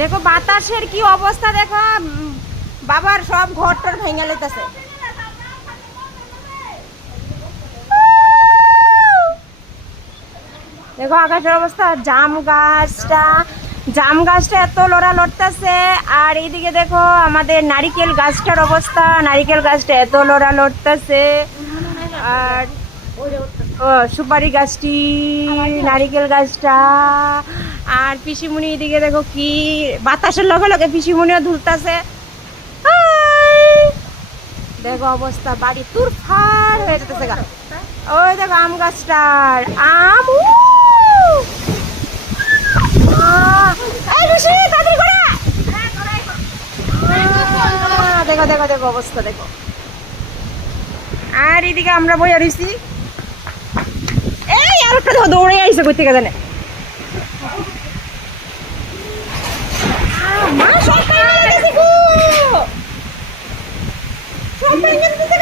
দেখো বাতাসের কি অবস্থা, দেখো বাবার সব ঘর টর ভেঙে লেতেছে। দেখো আকাশের অবস্থা, জাম গাছটা এত লড়া লড়তেছে। আর এইদিকে দেখো আমাদের নারিকেল গাছটার অবস্থা, নারিকেল গাছটা এত লড়া লড়তেছে। আর ও সুপারি গাছটি, নারিকেল গাছটা। আর পিসিমুনি এদিকে দেখো কি বাতাসের লগে লগে পিসিমুনিও ধুলতেছে। দেখো অবস্থা, বাড়ি তুরফার হয়ে যেতেছে গা। ওই দেখো আম গাছটার আম। দেখো দেখো দেখো অবস্থা দেখো। আর এদিকে আমরা বই আরছি। এই আর একটা দেখো দৌড়ে আইসে কই থেকে জানে। মা সব ভেঙে গেছে গো, সব ভেঙে গেছে।